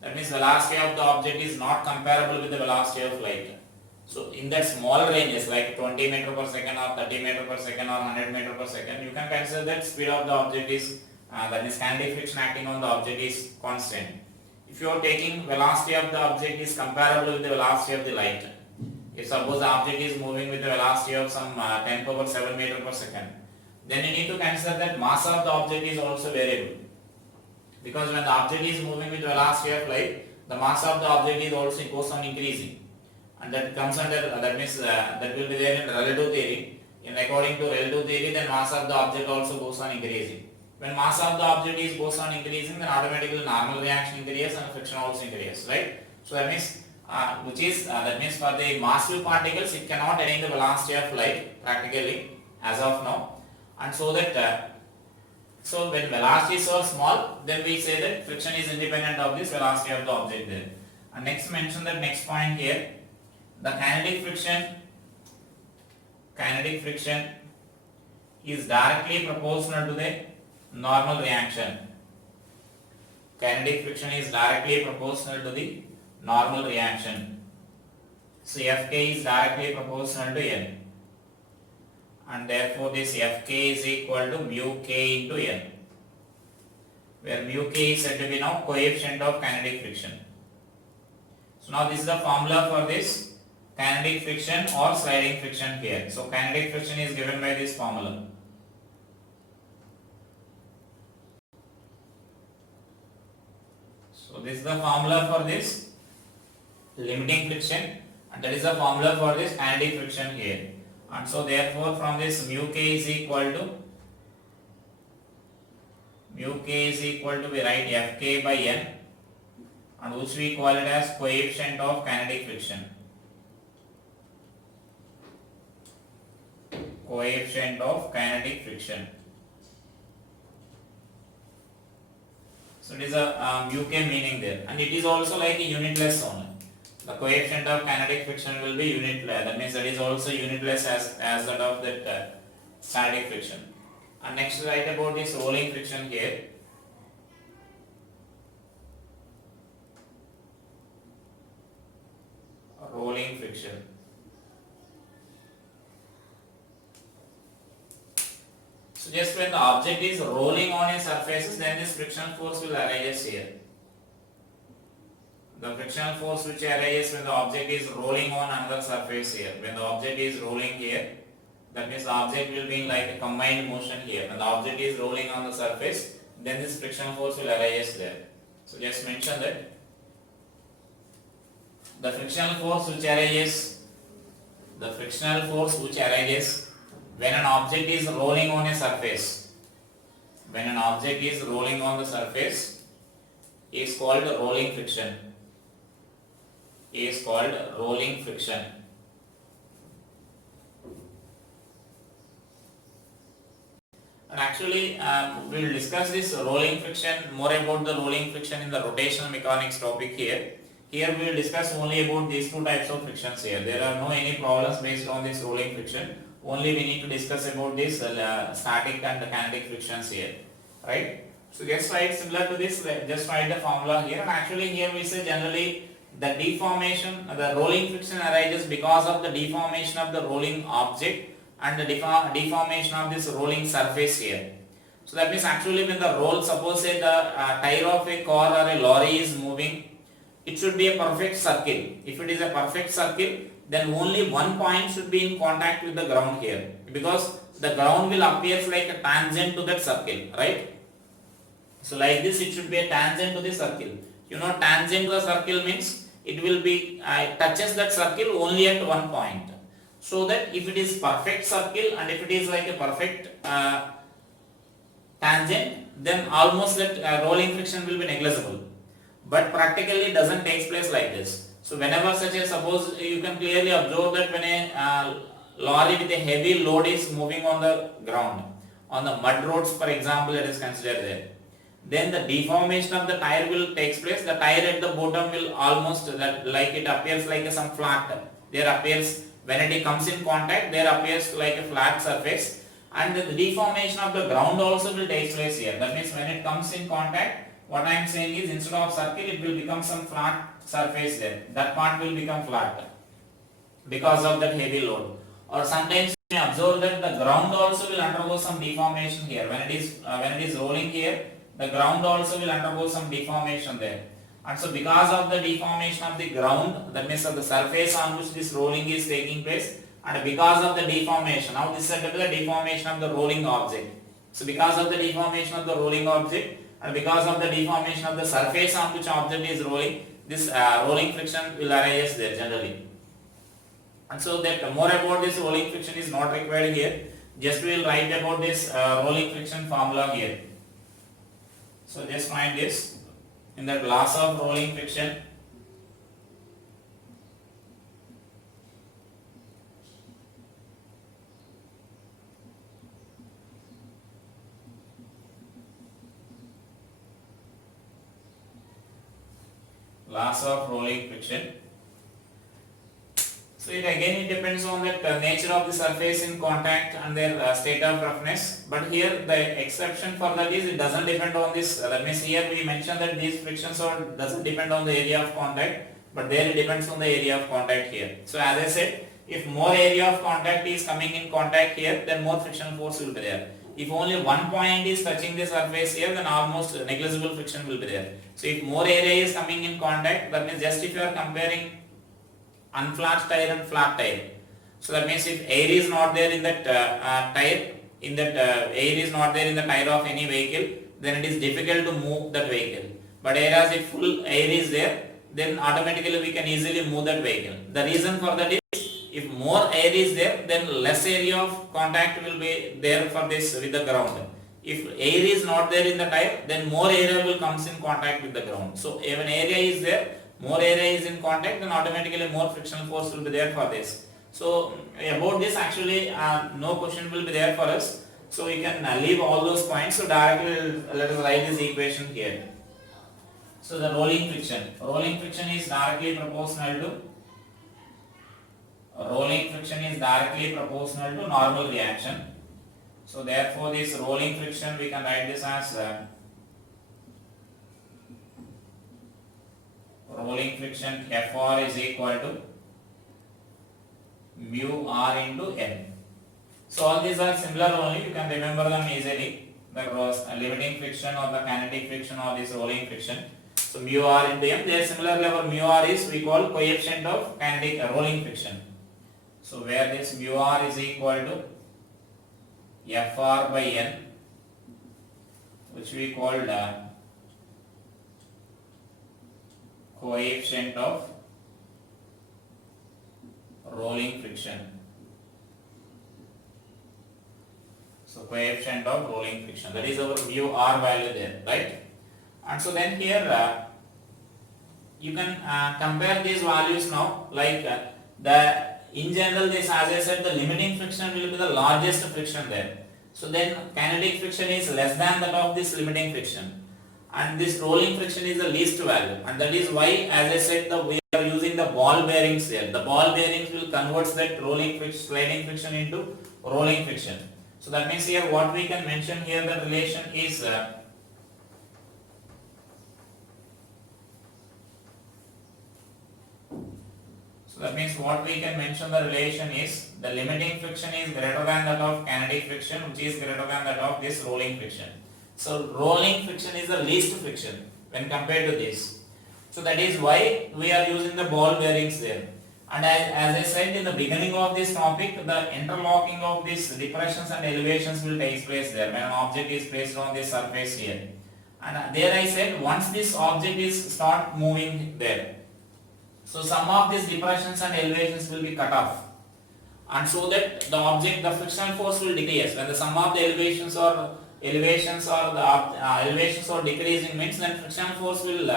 That means velocity of the object is not comparable with the velocity of light. So in that small ranges like 20 meter per second or 30 meter per second or 100 meter per second, you can consider that speed of the object is that is kinetic friction acting on the object is constant. If you are taking velocity of the object is comparable with the velocity of the light, if suppose the object is moving with the velocity of some 10 power 7 meter per second, then you need to consider that mass of the object is also variable. Because when the object is moving with velocity of light, the mass of the object is also goes on increasing. And that comes under, that means that will be there in relative theory. In according to relative theory, then mass of the object also goes on increasing. When mass of the object is goes on increasing, then automatically normal reaction increases and friction also increases, right? So that means that means for the massive particles, it cannot attain the velocity of light practically as of now, and so that so when velocity is so small, then we say that friction is independent of this velocity of the object there. And next mention that next point here, the kinetic friction is directly proportional to the normal reaction. Kinetic friction is directly proportional to the normal reaction. So Fk is directly proportional to N, and therefore this Fk is equal to mu k into N, where mu k is said to be now coefficient of kinetic friction. So now this is the formula for this kinetic friction or sliding friction here. So kinetic friction is given by this formula. So this is the formula for this limiting friction, and that is the formula for this kinetic friction here. And so therefore from this mu k is equal to we write Fk by N, and which we call it as coefficient of kinetic friction. So it is a mu k meaning there, and it is also like a unitless only. The coefficient of kinetic friction will be unitless. That means that is also unitless as that of that static friction. And next write about this rolling friction here. Rolling friction. So just when the object is rolling on a surface, then this frictional force will arise here. The frictional force which arises when the object is rolling on another surface here. When the object is rolling here, that means the object will be in like a combined motion here. When the object is rolling on the surface, then this frictional force will arise there. So just mention that the frictional force which arises when an object is rolling on a surface, is called rolling friction. And actually we will discuss this rolling friction, more about the rolling friction in the rotational mechanics topic here. Here we will discuss only about these two types of frictions here. There are no any problems based on this rolling friction. Only we need to discuss about this static and kinetic frictions here, right? So just write similar to this, just write the formula here. And actually here we say generally the rolling friction arises because of the deformation of the rolling object and the deformation of this rolling surface here. So that means actually when the roll, suppose say the tire of a car or a lorry is moving, it should be a perfect circle. If it is a perfect circle, then only one point should be in contact with the ground here, because the ground will appear like a tangent to that circle, right? So like this it should be a tangent to the circle. You know, tangent to the circle means it will be, it touches that circle only at one point. So that if it is perfect circle and if it is like a perfect tangent, then almost that rolling friction will be negligible. But practically it doesn't take place like this. So whenever such a, suppose you can clearly observe that when a lorry with a heavy load is moving on the ground, on the mud roads for example, it is considered there, then the deformation of the tire will take place. The tire at the bottom will almost that, like it appears like some flat. There appears, when it comes in contact, there appears like a flat surface, and the deformation of the ground also will take place here. That means when it comes in contact, what I am saying is instead of circle it will become some flat surface there. That part will become flat because of that heavy load. Or sometimes you may observe that the ground also will undergo some deformation here. When it is rolling here, the ground also will undergo some deformation there. And so because of the deformation of the ground, that means of the surface on which this rolling is taking place, and because of the deformation, now this is the deformation of the rolling object. So because of the deformation of the rolling object and because of the deformation of the surface on which object is rolling, this rolling friction will arise there generally. And so that more about this rolling friction is not required here. Just we will write about this rolling friction formula here. So just find this in that laws of rolling friction. Laws of rolling friction. So it again it depends on that nature of the surface in contact and their state of roughness. But here the exception for that is it doesn't depend on this. That means here we mentioned that these frictions doesn't depend on the area of contact, but there it depends on the area of contact here. So as I said, if more area of contact is coming in contact here, then more frictional force will be there. If only one point is touching the surface here, then almost negligible friction will be there. So if more area is coming in contact, that means just if you are comparing unflat tire and flat tire. So that means if air is not there in that tire, air is not there in the tire of any vehicle, then it is difficult to move that vehicle. But whereas if full air is there, then automatically we can easily move that vehicle. The reason for that is if more air is there, then less area of contact will be there for this with the ground. If air is not there in the tire, then more area will comes in contact with the ground. So even area is there, more area is in contact, then automatically more frictional force will be there for this. So about this actually no question will be there for us. So we can leave all those points. So directly let us write this equation here. So the rolling friction is directly proportional to normal reaction. So therefore this rolling friction we can write this as rolling friction Fr is equal to mu r into n. So all these are similar only, you can remember them easily. The limiting friction or the kinetic friction or this rolling friction. So mu r into m, there similarly our mu r is we call coefficient of kinetic rolling friction. So where this mu r is equal to Fr by n, which we called coefficient of rolling friction. So coefficient of rolling friction, that is our mu r value there, right? And so then here you can compare these values now, like in general this, as I said, the limiting friction will be the largest friction there. So then kinetic friction is less than that of this limiting friction, and this rolling friction is the least value, and that is why, as I said, we are using the ball bearings here. The ball bearings will convert that sliding friction into rolling friction. So that means here what we can mention here, the relation is So that means what we can mention the relation is the limiting friction is greater than that of kinetic friction, which is greater than that of this rolling friction. So rolling friction is the least friction when compared to this. So that is why we are using the ball bearings there. And as I said in the beginning of this topic, the interlocking of these depressions and elevations will take place there when an object is placed on the surface here. And there I said once this object is start moving there, so some of these depressions and elevations will be cut off, and so that the object, the frictional force will decrease. When the sum of the elevations or elevations or decreasing means then frictional force will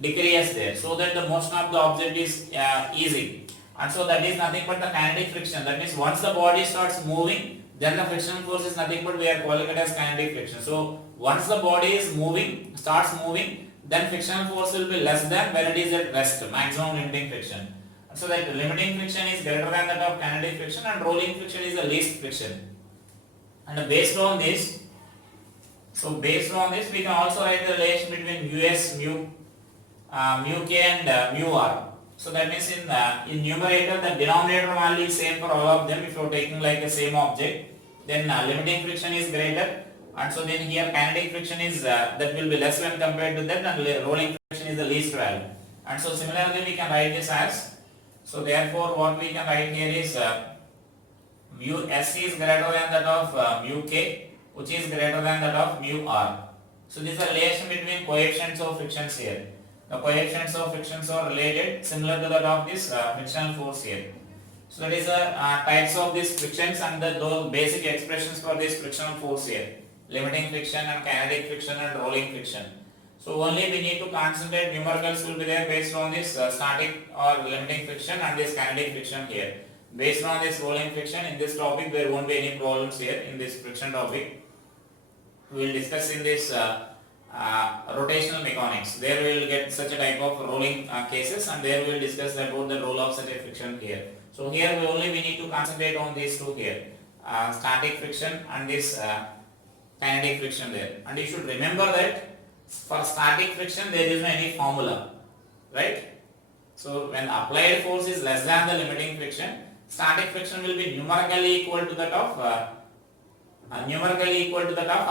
decrease there, so that the motion of the object is easy. And so that is nothing but the kinetic friction. That means once the body starts moving, then the frictional force is nothing but we are calling it as kinetic friction. So once the body is moving, starts moving, then frictional force will be less than when it is at rest, maximum limiting friction. So that the limiting friction is greater than that of kinetic friction, and rolling friction is the least friction. And based on this, we can also write the relation between us mu k and mu r. So that means in numerator the denominator value is same for all of them. If you are taking like the same object, then limiting friction is greater, and so then here kinetic friction is that will be less when compared to that, and rolling friction is the least value. And so similarly we can write this as, so therefore what we can write here is mu s is greater than that of mu k, which is greater than that of mu r. So this is a relation between coefficients of frictions here. The coefficients of frictions are related similar to that of this frictional force here. So that is the types of these frictions and those basic expressions for this frictional force here. Limiting friction and kinetic friction and rolling friction. So only we need to concentrate, numericals will be there based on this static or limiting friction and this kinetic friction here. Based on this rolling friction, in this topic there won't be any problems here in this friction topic. We will discuss in this rotational mechanics. There we will get such a type of rolling cases, and there we will discuss about the role of such a friction here. So here we need to concentrate on these two here, static friction and this kinetic friction there. And you should remember that for static friction there is no any formula, right? So when applied force is less than the limiting friction, static friction will be numerically equal to that of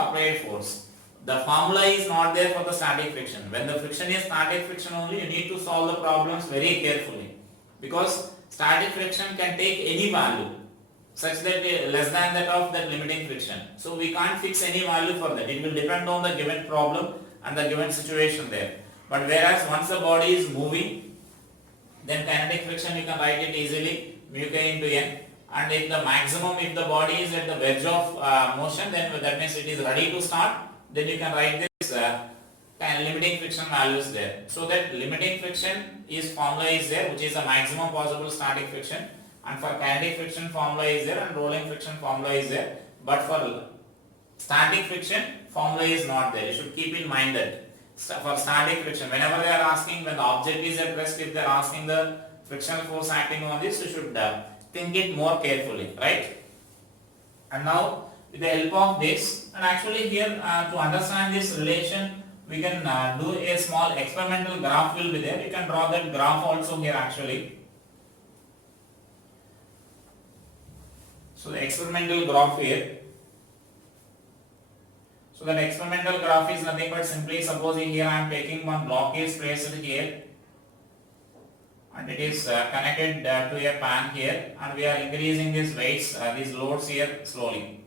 applied force. The formula is not there for the static friction. When the friction is static friction only, you need to solve the problems very carefully, because static friction can take any value such that less than that of that limiting friction. So we can't fix any value for that. It will depend on the given problem and the given situation there. But whereas once the body is moving, then kinetic friction you can write it easily, mu k into n. And if the maximum, if the body is at the verge of motion, then that means it is ready to start, then you can write this limiting friction values there. So that limiting friction is formula is there, which is the maximum possible static friction, and for kinetic friction formula is there, and rolling friction formula is there. But for static friction formula is not there. You should keep in mind that for static friction, whenever they are asking, when the object is at rest, if they are asking the frictional force acting on this, you should think it more carefully, right? And now with the help of this, and actually here to understand this relation, we can do a small experimental graph will be there. You can draw that graph also here actually. So the experimental graph here. So that experimental graph is nothing but simply supposing here I am taking one block is placed here, and it is connected to a pan here, and we are increasing these weights, these loads here slowly.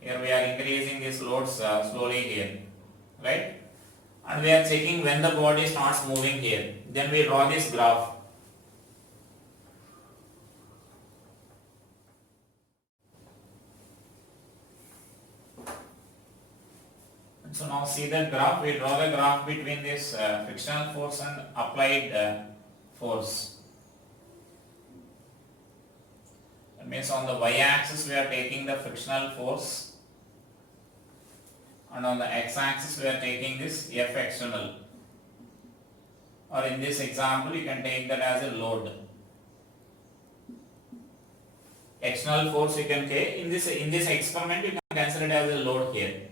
Here we are increasing these loads slowly here, right? And we are checking when the body starts moving here. Then we draw this graph. So now see that graph, we draw the graph between this frictional force and applied force. That means on the y-axis we are taking the frictional force, and on the x-axis we are taking this F external, or in this example you can take that as a load. External force you can take, in this experiment you can consider it as a load here.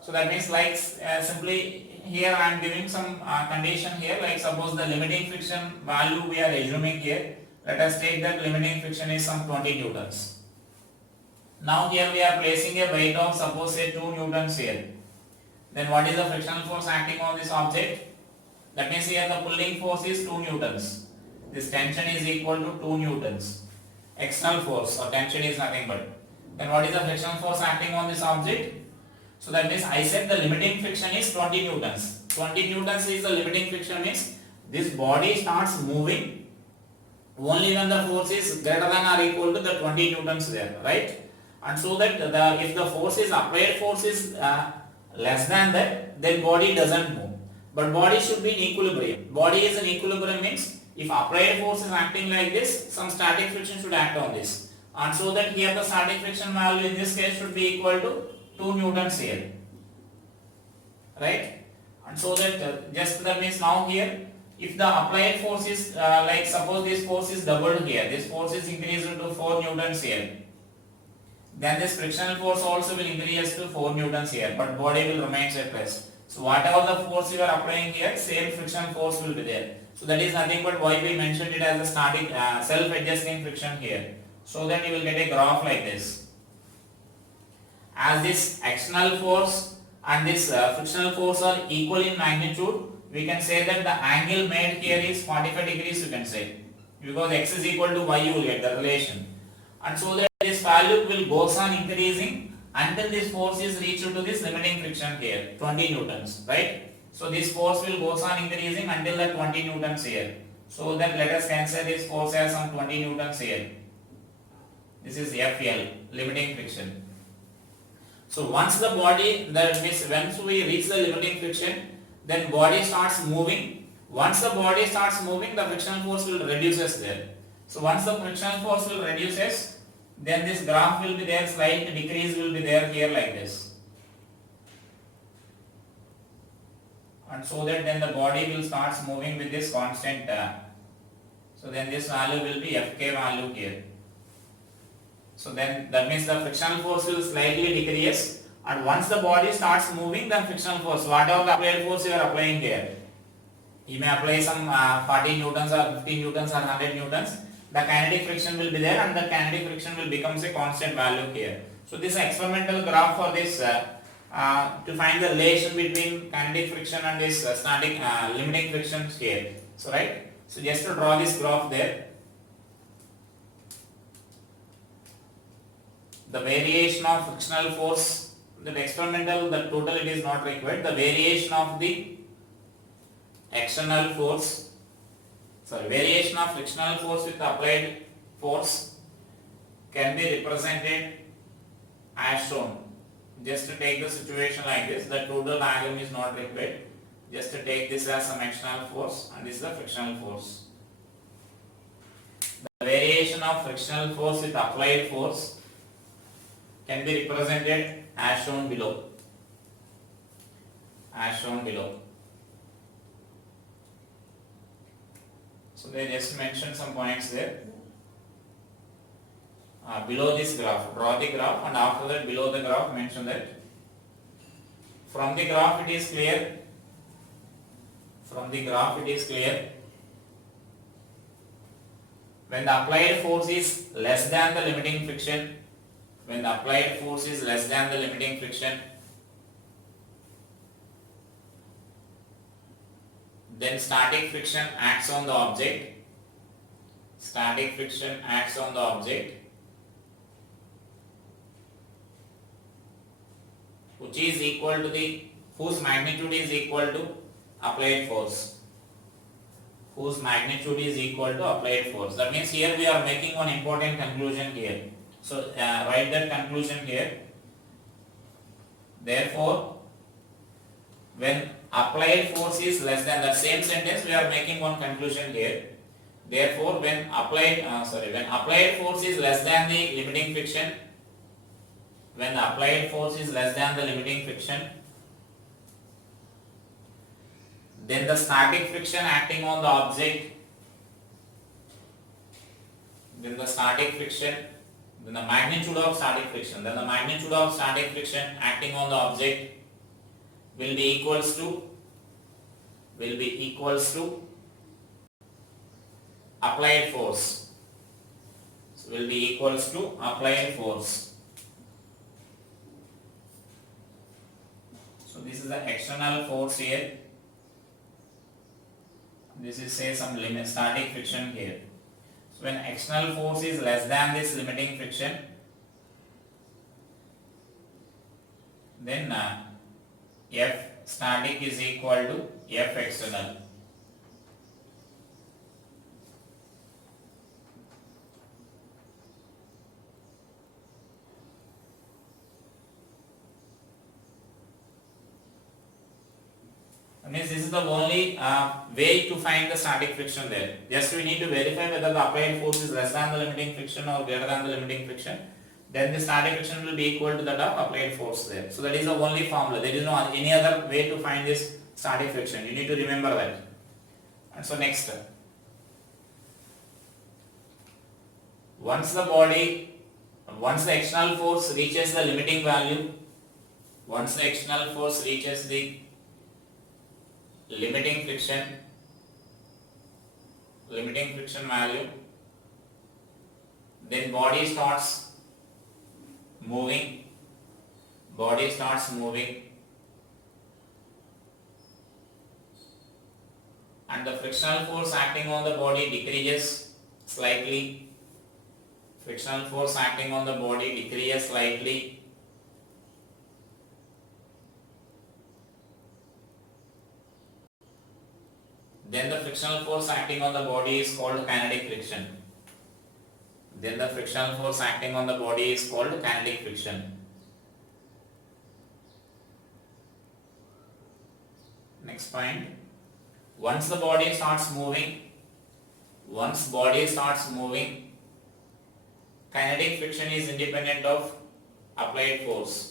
So that means like simply here I am giving some condition here, like suppose the limiting friction value we are assuming here. Let us take that limiting friction is some 20 newtons. Now here we are placing a weight of suppose say 2 newtons here. Then what is the frictional force acting on this object? That means here the pulling force is 2 newtons. This tension is equal to 2 newtons. External force or tension is nothing but. Then what is the frictional force acting on this object? So that means I said the limiting friction is 20 newtons. 20 newtons is the limiting friction, means this body starts moving only when the force is greater than or equal to the 20 newtons there, right? And so that if the force is applied force is less than that, then body doesn't move. But body should be in equilibrium. Body is in equilibrium means if applied force is acting like this, some static friction should act on this. And so that here the static friction value in this case should be equal to 2 newtons here, right? And so that just that means now here if the applied force is like suppose this force is doubled here, this force is increased to 4 newtons here, then this frictional force also will increase to 4 newtons here, but body will remain at rest. So whatever the force you are applying here, same friction force will be there. So that is nothing but why we mentioned it as a static self-adjusting friction here, so that you will get a graph like this. As this external force and this frictional force are equal in magnitude, we can say that the angle made here is 45 degrees, you can say, because x is equal to y, you will get the relation. And so that this value will goes on increasing until this force is reached to this limiting friction here, 20 newtons, right? So this force will goes on increasing until the 20 newtons here. So then let us consider this force as some 20 newtons here. This is FL, limiting friction. So once the body, that means once we reach the limiting friction, then body starts moving. Once the body starts moving, the frictional force will reduces there. So once the frictional force will reduces, then this graph will be there, slight decrease will be there here like this. And so that then the body will start moving with this constant. So then this value will be Fk value here. So then that means the frictional force will slightly decrease, and once the body starts moving, then frictional force, whatever the applied force you are applying here, you may apply some 40 newtons or 50 newtons or 100 newtons, the kinetic friction will be there and the kinetic friction will becomes a constant value here. So this experimental graph for this to find the relation between kinetic friction and this static limiting frictions here. So right, so just to draw this graph there, the variation of frictional force, the experimental, the total it is not required, the variation of the external force, variation of frictional force with applied force can be represented as shown. Just to take the situation like this, the total diagram is not required, just to take this as some external force and this is the frictional force. The variation of frictional force with applied force can be represented as shown below. As shown below. So they just mentioned some points there. Below this graph, draw the graph, and after that below the graph mention that. From the graph it is clear. From the graph it is clear. When the applied force is less than the limiting friction, when the applied force is less than the limiting friction, then static friction acts on the object. Static friction acts on the object, which is equal to the, whose magnitude is equal to applied force. Whose magnitude is equal to applied force. That means here we are making one important conclusion here. So write that conclusion here. Therefore, when applied force is less than, that same sentence we are making one conclusion here. Therefore, when applied force is less than the limiting friction, when the applied force is less than the limiting friction, then the static friction acting on the object, then the static friction, then the magnitude of static friction, acting on the object will be equals to will be equals to applied force. So will be equals to applied force. So this is the external force here. This is say some limit static friction here. So when external force is less than this limiting friction, then F static is equal to F external. Means this is the only way to find the static friction there. Just we need to verify whether the applied force is less than the limiting friction or greater than the limiting friction. Then the static friction will be equal to that of applied force there. So that is the only formula. There is no any other way to find this static friction. You need to remember that. And so next, once the external force reaches the limiting value, once the external force reaches the limiting friction value, then body starts moving, and the frictional force acting on the body decreases slightly. Then the frictional force acting on the body is called kinetic friction. Next point, once body starts moving, kinetic friction is independent of applied force.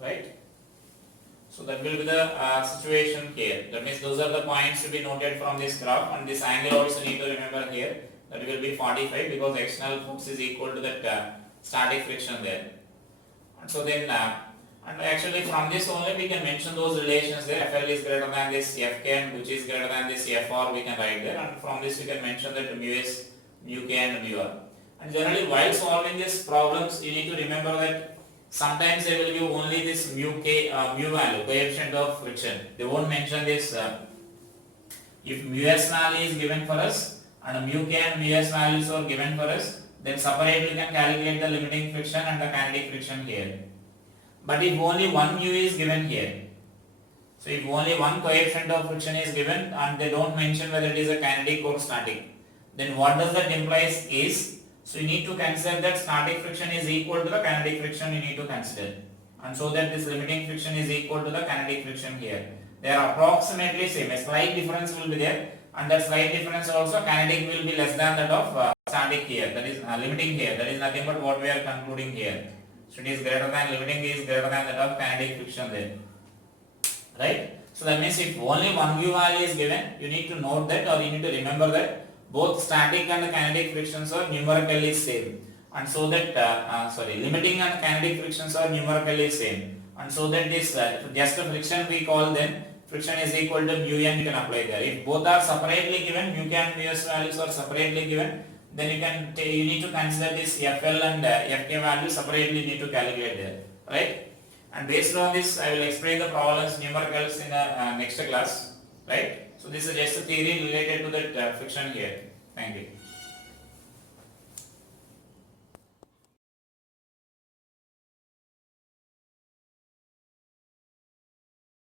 Right? So that will be the situation here. That means those are the points to be noted from this graph, and this angle also need to remember here. That will be 45 because external force is equal to that static friction there. And so then, and actually from this only we can mention those relations there. FL is greater than this Fk, and which is greater than this Fr we can write there, and from this we can mention that mu s, mu k and mu r. And generally while solving these problems you need to remember that sometimes they will give only this mu value, coefficient of friction. They won't mention this. If mu s value is given for us and mu k and mu s values are given for us, then separately we can calculate the limiting friction and the kinetic friction here. But if only one mu is given here, so if only one coefficient of friction is given and they don't mention whether it is a kinetic or static, then what does that implies is, so you need to consider that static friction is equal to the kinetic friction you need to consider, and so that this limiting friction is equal to the kinetic friction here. They are approximately same. A slight difference will be there, and that slight difference also kinetic will be less than that of static here. That is limiting here. That is nothing but what we are concluding here. So it is greater than, limiting is greater than that of kinetic friction there. Right? So that means if only one mu value is given, you need to note that, or you need to remember that both static and kinetic frictions are numerically same, and so that limiting and kinetic frictions are numerically same, and so that this just a friction we call, then friction is equal to mu n you can apply there. If both are separately given, mu k and mu s values are separately given, then you need to consider this FL and Fk values separately, need to calculate there, right? And based on this I will explain the problems numericals in the next class, right? So this is just a theory related to that friction here. Thank you.